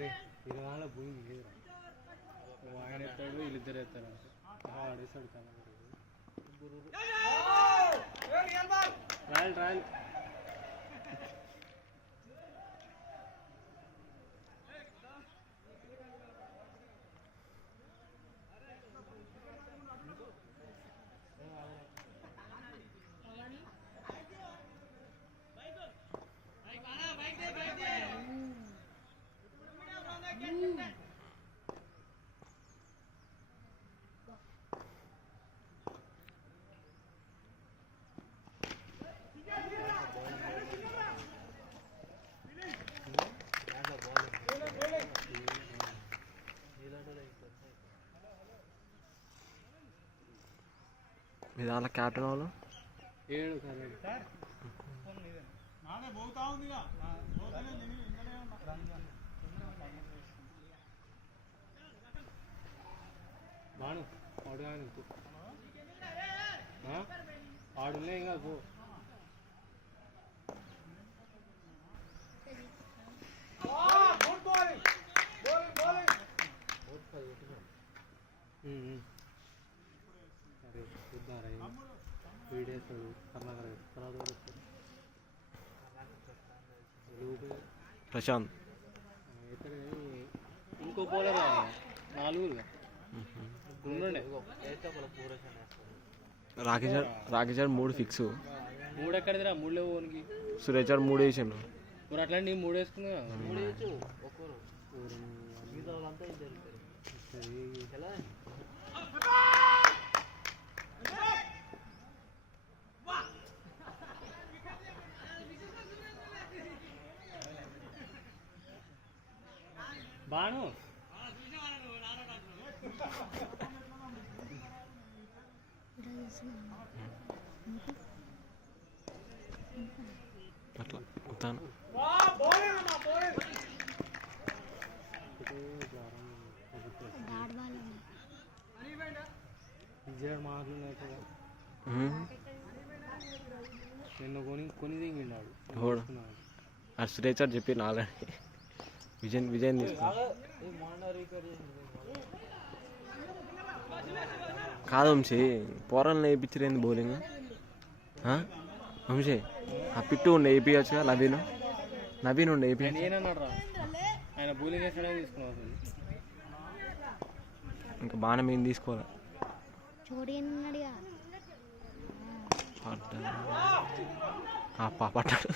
అరే ఇవాళ పోయింది లేదురా ఆయన ఎత్తాడు వీళ్ళిద్దరు ఎత్తారంటే ఆడేసాడు ట్రయల్ ట్రయల్ మీ దాంట్లో క్యాప్టెన్ వాళ్ళు 7 బాను ఆడు కానీ ఆడున్నాయి ఇంకా పో అరే చూద్దాం వీడియోస్ కర్ణాకర్ తర్వాత ప్రశాంత్ ఇంకో బౌలర్ 4 ఉండే రాకేష్ 3 ఫిక్స్ 3 ఎక్కడిదిరా 3 లేవు ఓనికి సురేష్ 3 వేసాను మరి అట్లా నీ 3 వేసుకున్నా బాను అట్లా వస్తాను విజయవాడ మాటలు నిన్న కొని దిగినాడు సురేష్ చెప్పి ఆల్రెడీ విజయ్ తీసుకున్నా కాదు వంశీ పోరాలను వేయించలేదు బౌలింగ్ వంశీ ఆ పిట్టు ఉండే వేయించచ్చుగా నవీన్ ఉండే నేనన్నాడు రా ఆయన బౌలింగ్ వేసాడే తీసుకున్నాను ఇంకా బాగా మేము తీసుకోవాలి పట్టాడు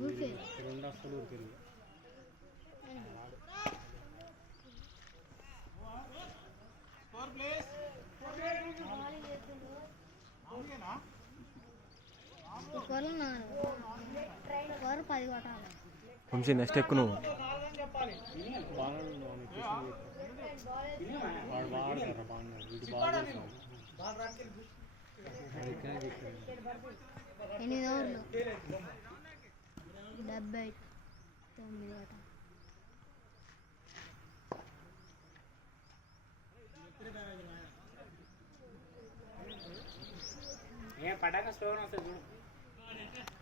2 అసలు ఊరికెళ్ళి వంశీ నెక్స్ట్ ఎక్కువ నువ్వు వాడతారా బాగున్నాడు వీటి బాగా 8 ఓవర్లు 79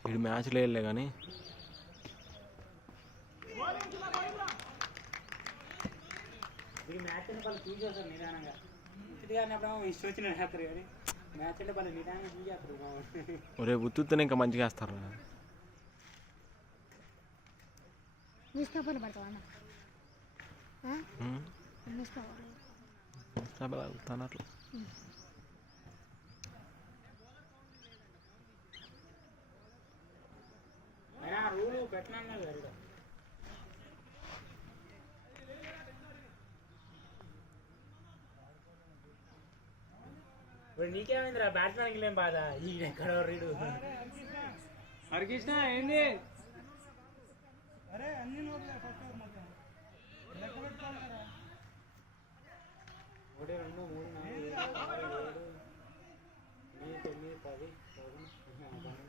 వీడు మ్యాచ్లో వెళ్ళే కానీ మ్యాచ్ అంటే వాళ్ళు చూసి వస్తారు నిదానంగా కానీ అప్పుడు ఇష్టం వచ్చిన హ్యాకర్ కానీ మ్యాచ్ అంటే వాళ్ళు నిదానంగా చూసి చేస్తారు ఒరే ఉత్తునే ఇంకా మంచిగా వేస్తారు న్యూస్ పేపర్లు పడతావా న్యూస్ పేపర్ అట్లా అయినా రూలు పెట్టినా కదా ఇప్పుడు నీకేమైందిరా బ్యాట్స్మెన్కి లేం బాధ ఈ ఎక్కడ రీడు హరికృష్ణ ఏంది అరే అన్ని లెక్క పెట్టుకోవాలి కదా 1 2 3 4 5 6 7 8 9 10 11 12